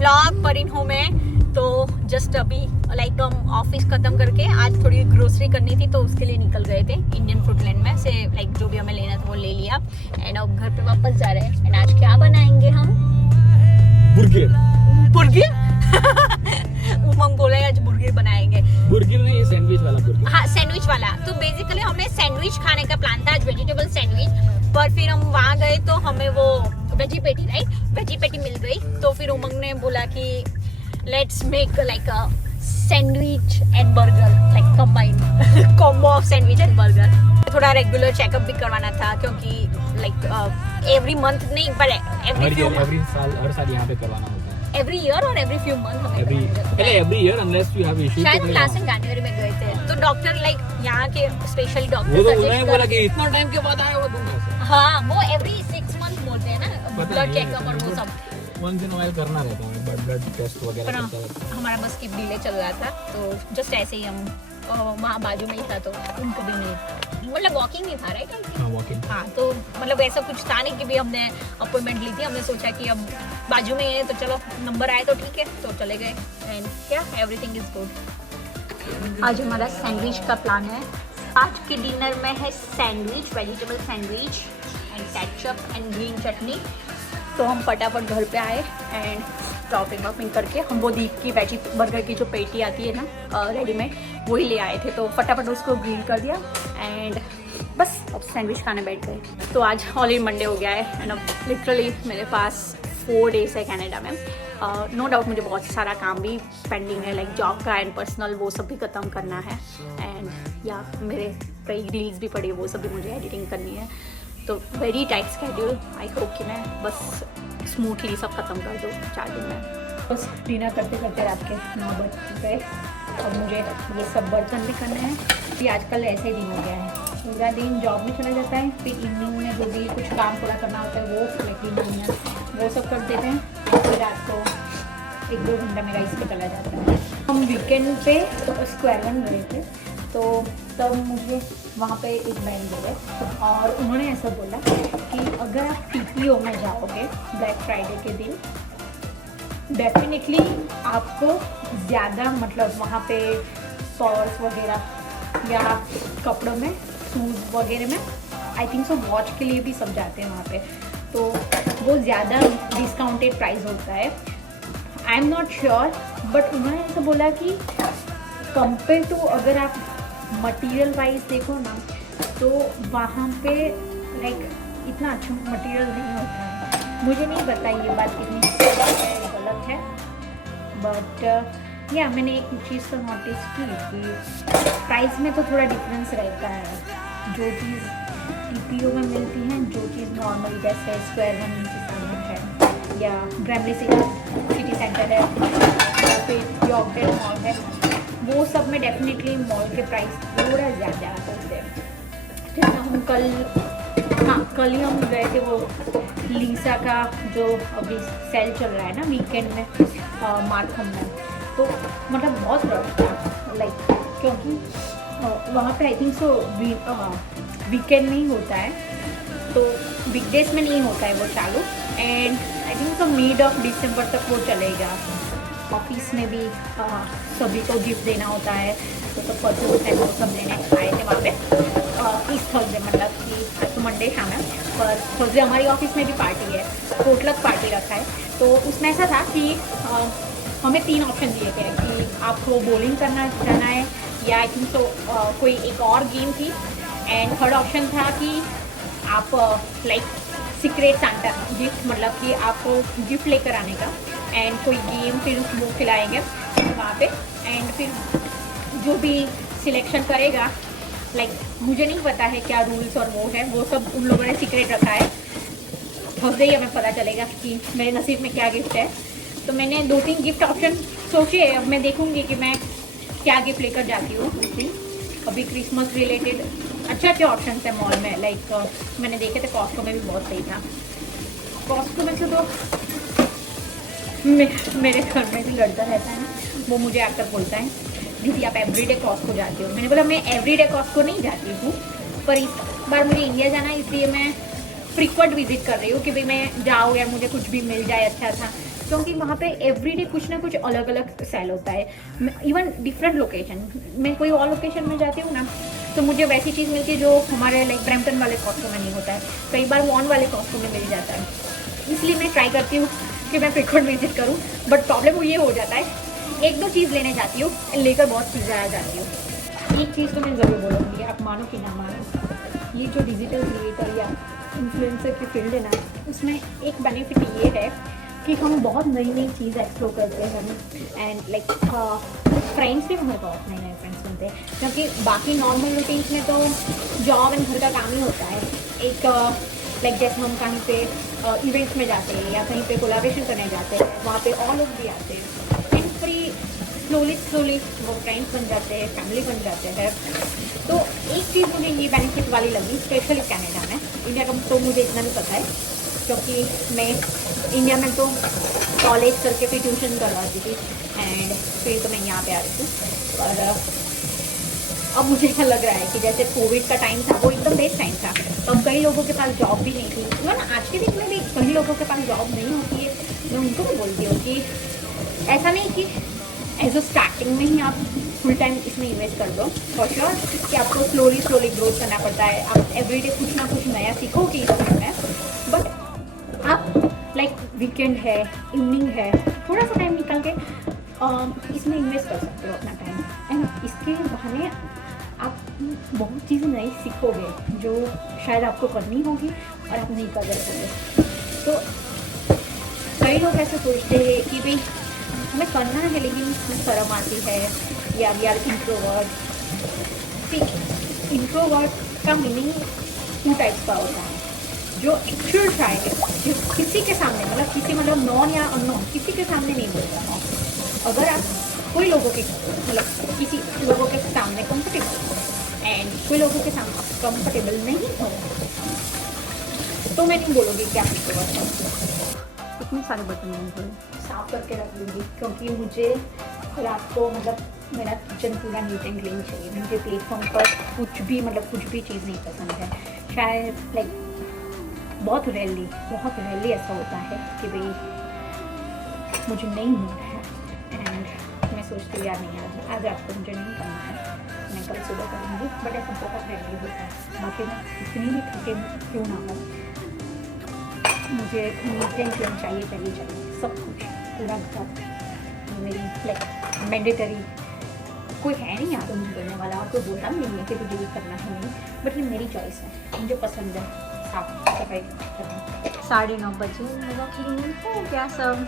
Vlog परिन हूँ मैं। तो जस्ट अभी लाइक हम ऑफिस खत्म करके आज थोड़ी ग्रोसरी करनी थी तो उसके लिए निकल गए थे इंडियन फ्रूटलैंड में से। लाइक जो भी हमें लेना था वो ले लिया एंड अब घर पे वापस जा रहे हैं। एंड आज क्या बनाएंगे हम? बुर्गिर उमंग बोला आज बुर्गिर बनाएंगे। बुर्गिर नहीं, सैंडविच वाला बुर्गिर। हाँ, सैंडविच वाला। तो बेसिकली हमें सैंडविच खाने का प्लान था आज, वेजिटेबल सैंडविच। पर फिर हम वहाँ गए तो हमें वो वेजी पैटी मिल गई। तो फिर उमंग ने बोला कि let's make like a sandwich and burger, like combine combo of sandwich and burger. थोड़ा रेगुलर चेकअप भी करवाना था क्योंकि लाइक एवरी मंथ नहीं पर एवरी साल यहाँ पे करवाना होता है। एवरी ईयर और every few month every year unless you have issues. शायद हम लास्ट जनवरी में गए थे तो डॉक्टर लाइक यहाँ के स्पेशली डॉक्टर वो तो उन्होंने बोला कि इतना टाइम के बाद आए हो तुम ऐसे। हाँ, वो एवरी 6 मंथ बोलते हैं ना ब्लड चेकअप और वो सब। वंस इन व्हाइल करना रहता है ब्लड टेस्ट वगैरह करता है। हमारा बस की डिले चल रहा था तो जस्ट ऐसे ही हम वहाँ बाजू में ही था तो उनको भी नहीं, मतलब वॉकिंग नहीं था राइट। हाँ, वॉकिंग। हाँ, तो मतलब ऐसा कुछ था नहीं कि भी हमने अपॉइंटमेंट ली थी। हमने सोचा कि अब बाजू में है तो चलो नंबर आए तो ठीक है, तो चले गए एंड क्या एवरीथिंग इज गुड। आज हमारा सैंडविच का प्लान है। आज के डिनर में है sandwich, vegetable sandwich and ketchup and green chutney. तो हम फटाफट घर पे आए एंड टॉपिंग करके हम वो दीप की वेजी बर्गर की जो पेटी आती है ना रेडीमेड, वही ले आए थे। तो फटाफट उसको ग्रिल कर दिया एंड बस अब सैंडविच खाने बैठ गए। तो आज ऑलरेडी मंडे हो गया है एंड अब लिटरली मेरे पास 4 डेज है कनाडा में। नो डाउट मुझे बहुत सारा काम भी पेंडिंग है, लाइक जॉब का एंड पर्सनल, वो सब भी ख़त्म करना है। एंड या मेरे कई रील्स भी पड़ी है, वो सब भी मुझे एडिटिंग करनी है। तो very tight schedule. I hope कि मैं बस स्मूथली सब खत्म कर दूँ 4 दिन में। बस डिनर करते करते रात के 9 बज गए। अब मुझे ये सब बर्तन भी करने हैं। कि आजकल ऐसे ही दिन हो गया है, पूरा दिन जॉब में चला जाता है, फिर इवनिंग में जो भी कुछ काम पूरा करना होता है वो लेकिन वो सब कर देते हैं। फिर रात को 1-2 घंटा मेरा इसमें चला जाता है। हम वीकेंड पे स्क्वायर वन गए थे तो तब मुझे वहाँ पे एक बहन बोले और उन्होंने ऐसा बोला कि अगर आप TPO में जाओगे ब्लैक फ्राइडे के दिन, डेफिनेटली आपको ज़्यादा मतलब वहाँ पे पर्स वगैरह या कपड़ों में, शूज़ वगैरह में, आई थिंक सो वॉच के लिए भी सब जाते हैं वहाँ पे, तो वो ज़्यादा डिस्काउंटेड प्राइस होता है। I am not sure but उन्होंने ऐसा बोला कि कंपेयर टू अगर आप मटेरियल वाइज देखो ना तो वहाँ पे लाइक इतना अच्छा मटेरियल नहीं होता है। मुझे नहीं पता ये बात कितनी सही है गलत है बट या मैंने एक चीज़ तो नोटिस की कि प्राइस में तो थोड़ा डिफरेंस रहता है। जो चीज़ TPO में मिलती है, जो चीज़ नॉर्मली जैसे स्क्वायर वन है या ग्रैमली सिटी सेंटर है या फिर यॉर्कडेल मॉल है, वो सब में डेफिनेटली मॉल के प्राइस थोड़ा ज़्यादा होते हैं। जैसे हम कल ही हम गए थे वो लीसा का जो अभी सेल चल रहा है ना वीकेंड में मार्कम में, तो मतलब बहुत रश था लाइक क्योंकि वहाँ पे आई थिंक सो वीकेंड में ही होता है तो वीकडेज में नहीं होता है वो चालू। And I think so mid of December तक वो चलेगा। ऑफिस में भी सभी को गिफ्ट देना होता है तो सब पर्सनल है वो सब लेने आए थे वहाँ पे इस थर्सडे, मतलब कि तो मंडे शाम है पर थर्सडे हमारी ऑफिस में भी पार्टी है, पोटलक पार्टी रखा है। तो उसमें ऐसा था कि हमें 3 ऑप्शन दिए थे कि आपको बॉलिंग करना जाना है या आई थिंक तो कोई एक और गेम थी एंड थर्ड ऑप्शन था कि आप लाइक सीक्रेट सांता गिफ्ट, मतलब कि आपको गिफ्ट लेकर आने का एंड कोई गेम फिर वो खिलाएंगे वहाँ पे एंड फिर जो भी सिलेक्शन करेगा लाइक मुझे नहीं पता है क्या रूल्स और वो है, वो सब उन लोगों ने सीक्रेट रखा है। थर्सडे ही हमें पता चलेगा कि मेरे नसीब में क्या गिफ्ट है। तो मैंने 2-3 गिफ्ट ऑप्शन सोचे, अब मैं देखूँगी कि मैं क्या गिफ्ट लेकर जाती हूँ उस दिन। अभी क्रिसमस रिलेटेड अच्छे ऑप्शन थे मॉल में, लाइक मैंने देखे थे कॉस्को में भी बहुत सही था। कॉस्को में से तो मेरे घर में भी लड़का रहता है ना, वो मुझे आकर बोलता है दीदी आप एवरीडे कॉस्को जाती हो। मैंने बोला मैं एवरीडे कॉस्को नहीं जाती हूँ पर इस बार मुझे इंडिया जाना है इसलिए मैं फ्रीक्वेंट विजिट कर रही हूँ कि भाई मैं जाऊँ यार मुझे कुछ भी मिल जाए अच्छा था। क्योंकि वहाँ पे एवरीडे कुछ ना कुछ अलग अलग सेल होता है, इवन डिफरेंट लोकेशन। मैं कोई और लोकेशन में जाती हूँ ना, तो मुझे वैसी चीज़ मिलती है जो हमारे लाइक ब्रैम्पटन वाले कॉस्को में नहीं होता है, कई बार वॉन वाले कॉस्को में मिल जाता है। इसलिए मैं ट्राई करती हूँ कि मैं फ्रिक्वेंट विजिट करूँ, बट प्रॉब्लम ये हो जाता है, एक दो चीज़ लेने जाती हूँ, लेकर बहुत चीज़ें आ जाती हूँ। एक चीज़ तो मैं ज़रूर बोलूँगी, आप मानो कि ना मानो, ये जो डिजिटल क्रिएटर या इन्फ्लुएंसर की फील्ड है ना, उसमें एक बेनिफिट ये है कि हम बहुत नई नई चीज़ एक्सप्लोर करते हैं एंड लाइक फ्रेंड्स भी हमारे बहुत नए नए फ्रेंड्स बनते हैं, क्योंकि बाकी नॉर्मल रूटीन्स में तो जॉब एंड घर का काम ही होता है। एक लाइक जैसे हम कहीं पे इवेंट्स में जाते हैं या कहीं पे कोलैबोरेशन करने जाते हैं, वहाँ पे और लोग भी आते हैं एंड फ्री स्लोली वो फ्रेंड्स बन जाते हैं, फैमिली बन जाते हैं। तो एक चीज़ मुझे ये बेनिफिट वाली लगी, स्पेशली कनाडा में। इंडिया का तो मुझे इतना नहीं पता है, क्योंकि मैं इंडिया में तो कॉलेज करके फिर ट्यूशन करवाती थी एंड फिर तो मैं यहाँ पे आ रही थी। और अब मुझे क्या लग रहा है कि जैसे कोविड का टाइम था वो एकदम बेस्ट टाइम था, तब कई लोगों के पास जॉब भी नहीं थी, इवन आज के दिन में भी कई लोगों के पास जॉब नहीं होती है। मैं उनको भी बोलती हूँ कि ऐसा नहीं कि एज अ स्टार्टिंग में ही आप फुल टाइम इसमें इन्वेस्ट कर दो, फॉर श्योर कि आपको स्लोली ग्रोथ करना पड़ता है। आप एवरीडे कुछ ना कुछ नया सीखोगे इसमें, बट आप लाइक वीकेंड है, इवनिंग है, थोड़ा सा टाइम निकाल के इसमें इन्वेस्ट कर सकते हो अपना टाइम, एंड इसके बहाने आप बहुत चीज़ें नई सीखोगे जो शायद आपको करनी होगी और आप नहीं कर रहे। तो कई लोग ऐसे सोचते हैं कि भाई हमें करना है लेकिन शर्म आती है या वी आर इंट्रोवर्ट। इंट्रोवर्ट का मीनिंग टू टाइप्स का होता है, जो एक्चुअल ट्राई है, जो किसी के सामने मतलब नॉन या अननोन किसी के सामने नहीं बोलता। अगर आप कोई लोगों के मतलब किसी लोगों के सामने कंफर्टेबल एंड कोई लोगों के सामने कंफर्टेबल नहीं हो, तो मैं नहीं बोलूँगी कि आप इंट्रोवर्ट हो। इतने सारे बर्तन मैंने साफ करके रख लूँगी, क्योंकि मुझे रात को मतलब मेरा किचन पूरा नीट एंड क्लीन चाहिए। मुझे प्लेटफॉर्म पर कुछ भी चीज़ नहीं पसंद है। शायद लाइक बहुत रेयरली ऐसा होता है कि भाई मुझे नहीं मूड है एंड मैं सोचती हूँ यार नहीं, आज रात को मुझे नहीं करना है, मैं कल सुबह करूँगी, बट ऐसा बहुत रेयरली होता है। बाकी मैं इतनी भी थके क्यों ना हो, मुझे नीट एंड क्लीन चाहिए सब कुछ पूरा घर मेरी लाइक मैंडेटरी। कोई है नहीं यहाँ पे मुझे करने वाला और कोई बोलता नहीं है कि तुझे ये करना है नहीं, बट ये मेरी चॉइस है, मुझे पसंद है साफ सफाई करना। 9:30 बजे मेरा क्लीन हो गया सब।